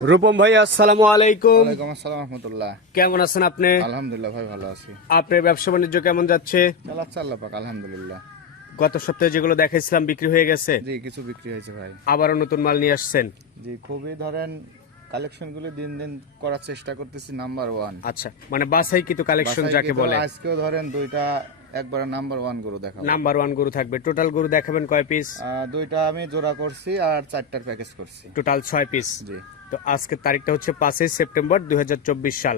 রূপম ভাই আসসালামু আলাইকুম। ওয়ালাইকুম আসসালাম রহমতুল্লাহ। কেমন আছেন আপনি? আলহামদুলিল্লাহ ভাই ভালো আছি। আপনার ব্যবসা বাণিজ্য কেমন যাচ্ছে? চালাচ্ছে আল্লাহ পাক আলহামদুলিল্লাহ। গত সপ্তাহে যেগুলো দেখাইছিলাম বিক্রি হয়ে গেছে। জি কিছু বিক্রি হয়েছে ভাই। আবারও নতুন মাল নিয়ে আসছেন। জি খুবই ধরেন কালেকশনগুলো দিন দিন করার চেষ্টা করতেছি নাম্বার ওয়ান আচ্ছা মানে বাসাই কিন্তু কালেকশন যাকে বলে। আজকেও ধরেন দুইটা একবার নাম্বার ওয়ান গরু দেখাবো। নাম্বার ওয়ান গরু থাকবে। টোটাল গরু দেখাবেন কয় পিস দুইটা আমি জোড়া করছি আর চারটার প্যাকেজ করছি। টোটাল ছয় পিস জি। তো আজকের তারিখটা হচ্ছে পাঁচই সেপ্টেম্বর দুই সাল।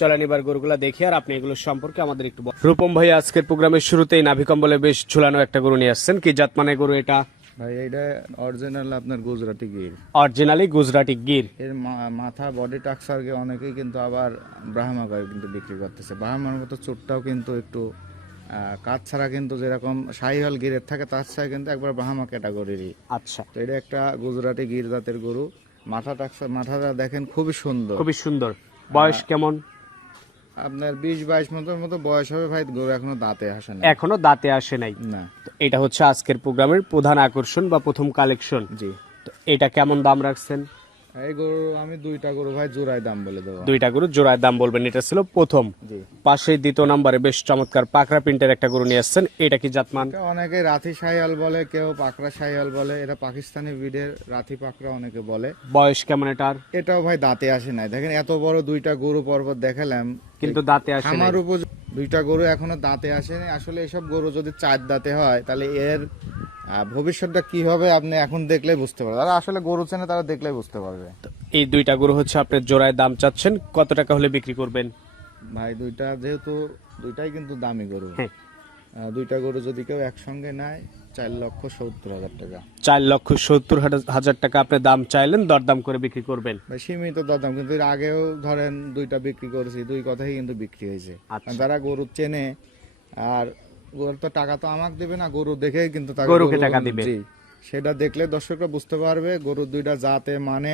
চলেন এবার গরুগুলা দেখি আর আপনি এগুলো সম্পর্কে আমাদের একটু রূপম ভাই আজকের প্রোগ্রামের শুরুতেই নাভি কম্বলে বেশ ঝুলানো একটা গরু নিয়ে আসছেন। কি জাত মানে গরু এটা? ভাই এইটা অরিজিনাল আপনার গুজরাটি গির। অরিজিনালি গুজরাটি গির। এর মাথা বডি টাক্সারকে অনেকেই কিন্তু আবার ব্রাহ্মা কিন্তু বিক্রি করতেছে। ব্রাহ্মার মতো চোটটাও কিন্তু একটু কাজ ছাড়া কিন্তু যেরকম গিরের থাকে তার ছাড়া কিন্তু একবার ব্রাহ্মা ক্যাটাগরিরই। আচ্ছা। তো এটা একটা গুজরাটি গির জাতের গরু। মাথা টাক্সা মাথাটা দেখেন খুবই সুন্দর। খুবই সুন্দর। বয়স কেমন? আপনার বিশ বাইশ মতোর মতো বয়স হবে ভাই গরু এখনও দাঁতে আসে না এখনও দাঁতে আসে নাই। না। এটা হচ্ছে আজকের প্রোগ্রামের প্রধান আকর্ষণ বা প্রথম কালেকশন। জি। তো এটা কেমন দাম রাখছেন? এই গরু আমি দুইটা গরু ভাই জোড়ায় দাম বলে দেবো। দুইটা গরু জোড়ায় দাম বলবেন এটা ছিল প্রথম। পাশে দ্বিতীয় নম্বরে বেশ চমৎকার পাকড়া প্রিন্টের একটা গরু নিয়ে আসছেন এটা কি জাতমান? অনেকে রাথি বলে কেউ পাকড়া বলে এটা পাকিস্তানি রাথি পাকড়া অনেকে বলে। বয়স কেমন এটার? এটাও ভাই দাঁতে আসে নাই। দেখেন এত বড় দুইটা গরু পর্বত দেখালাম। কিন্তু দাঁতে আসে আমার উপর দুইটা গরু এখনও দাঁতে আসেনি। আসলে এসব গরু যদি চার দাঁতে হয় তাহলে এর ভবিষ্যৎটা কি হবে আপনি এখন দেখলে বুঝতে পারবেন। যারা আসলে গরু চেনে তারা দেখলেই বুঝতে পারবে। এই দুইটা গরু হচ্ছে আপনার জোড়ায় দাম চাচ্ছেন কত টাকা হলে বিক্রি করবেন? ভাই দুইটা যেহেতু দুইটাই কিন্তু দামি গরু। আহ, দুইটা গরু যদি কেউ একসঙ্গে নেয় চার লক্ষ সত্তর হাজার টাকা। চার লক্ষ সত্তর হাজার- হাজার টাকা আপনি দাম চাইলেন দরদাম করে বিক্রি করবেন। ভাই সীমিত দরদাম কিন্তু এর আগেও ধরেন দুইটা বিক্রি করেছি দুই কথাই কিন্তু বিক্রি হয়েছে। আচ্ছা। যারা গরু চেনে আর গরুর তো টাকা তো আমাকে দেবে না গরু দেখেই কিন্তু গরুকে টাকা দিবে। সেটা দেখলে দর্শকরা বুঝতে পারবে গরু দুইটা জাতে মানে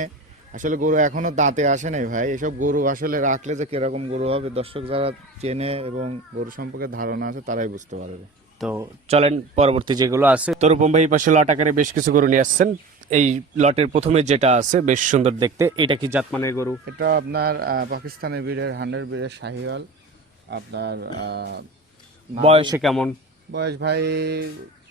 আসলে গরু এখনও দাঁতে আসে নাই ভাই এসব গরু আসলে রাখলে যে কীরকম গরু হবে দর্শক যারা চেনে এবং গরু সম্পর্কে ধারণা আছে তারাই বুঝতে পারবে। তো চলেন পরবর্তী যেগুলো আছে তরুপম ভাই পাশে লট আকারে বেশ কিছু গরু নিয়ে আসছেন। এই লটের প্রথমে যেটা আছে বেশ সুন্দর দেখতে এটা কি জাতমানের গরু? এটা আপনার পাকিস্তানের বিড়ের হান্ড্রেড বিড়ের শাহিওয়াল আপনার আহ, বয়সে কেমন? বয়স ভাই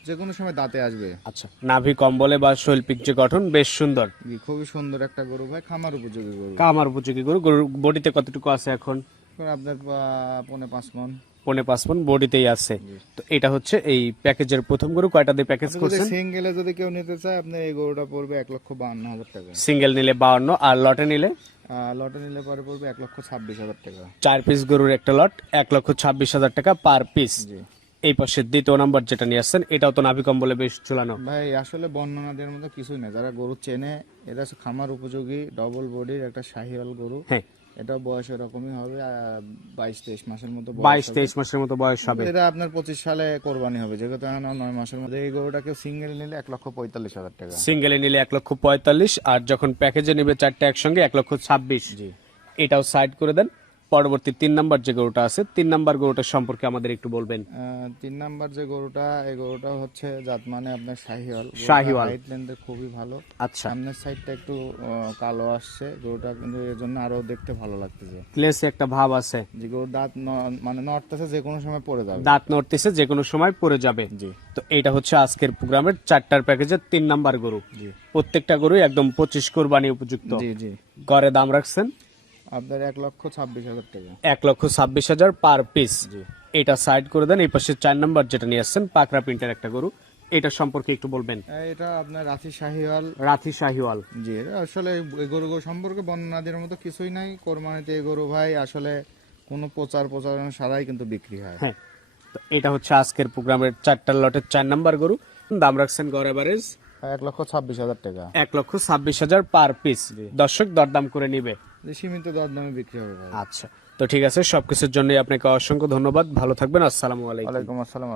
যে কোনো সময় দাঁতে আসবে। আচ্ছা নাভি কম্বলে বা শৈল্পিক যে গঠন বেশ সুন্দর। জি, খুবই সুন্দর একটা গরু ভাই খামার উপযোগী গরু। কামার উপযোগী গরু গরুর বডিতে কতটুকু আছে এখন? এখন আপনার আহ, পৌনে পাঁচ মন। পনে পাঁচ পন বডিতেই আছে। তো এটা হচ্ছে এই প্যাকেজের প্রথম গরু কয়টা দিয়ে প্যাকেজ যদি করছেন? সিঙ্গেলে যদি কেউ নিতে চায় আপনি এই গরুটা পড়বে এক লক্ষ বাহান্ন হাজার টাকা। সিঙ্গেল নিলে বাউন্ন আর লটে নিলে? লটে নিলে পরে পড়বে এক লক্ষ ছাব্বিশ হাজার টাকা। চার পিস গরুর একটা লট এক লক্ষ ছাব্বিশ হাজার টাকা পার পিস এই পাশে দ্বিতীয় নাম্বার যেটা নিয়ে আসছেন এটাও তো নাভি কম্বলে বেশ ঝুলানো। ভাই আসলে বর্ণনা দেওয়ার মতো কিছুই না যারা গরু চেনে এটা খামার উপযোগী ডবল বডির একটা শাহিওয়াল গরু। হ্যাঁ। এটা বয়স এরকমই হবে বাইশ তেইশ মাসের মতো বাইশ তেইশ মাসের মতো বয়স হবে। এটা আপনার পঁচিশ সালে কোরবানি হবে যেহেতু এখন নয় মাসের মধ্যে। এই গরুটাকে সিঙ্গেল নিলে এক লক্ষ পঁয়তাল্লিশ হাজার টাকা। সিঙ্গেলে নিলে এক লক্ষ পঁয়তাল্লিশ আর যখন প্যাকেজে নিবে চারটে একসঙ্গে এক লক্ষ ছাব্বিশ। জি। এটাও সাইড করে দেন। পরবর্তী তিন নাম্বার যে গরুটা আছে তিন নাম্বার গরুটার সম্পর্কে আমাদের একটু বলবেন। তিন নাম্বার যে গরুটা এই গরুটা হচ্ছে জাত মানে আপনার শাহিওয়াল। শাহিওয়াল। হাইট লেন্থে খুবই ভালো। আচ্ছা। সামনের সাইডটা একটু কালো আসছে। গরুটা কিন্তু এর জন্য আরও দেখতে ভালো লাগতেছে। ক্লেসে একটা ভাব আছে। যে গরুর দাঁত মানে নড়তেছে যে কোনো সময় পড়ে যাবে। দাঁত নড়তেছে যে কোনো সময় পড়ে যাবে। জি। তো এটা হচ্ছে আজকের প্রোগ্রামের চারটার প্যাকেজের তিন নাম্বার গরু। জি। প্রত্যেকটা গরু একদম পঁচিশ কোরবানি উপযুক্ত। জি জি। গড়ে দাম রাখছেন। আপনার এক লক্ষ ছাব্বিশ হাজার টাকা। এক লক্ষ ছাব্বিশ হাজার পার পিস। এটা সাইড করে দেন এই পাশে চার নাম্বার যেটা নিয়ে আসছেন পাকড়া প্রিন্টের একটা গরু। এটা সম্পর্কে একটু বলবেন। এটা আপনার রাথি শাহিওয়াল। রাথি শাহিওয়াল। জি আসলে এই গরু সম্পর্কে বর্ণনা দেওয়ার মতো কিছুই নাই। কোরবানিতে গরু ভাই আসলে কোনো প্রচার প্রচারণা ছাড়াই কিন্তু বিক্রি হয়। হ্যাঁ তো এটা হচ্ছে আজকের প্রোগ্রামের চারটার লটের চার নাম্বার গরু। দাম রাখছেন গড় এভারেজ এক লক্ষ ছাব্বিশ হাজার টাকা। এক লক্ষ ছাব্বিশ হাজার পার পিস। দর্শক দরদাম করে নিবে। সীমিত দরদামে বিক্রি হবে আচ্ছা। তো ঠিক আছে সবকিছুর জন্য আপনাকে অসংখ্য ধন্যবাদ। ভালো থাকবেন আসসালামু আলাইকুম। ওয়ালাইকুম আসসালাম।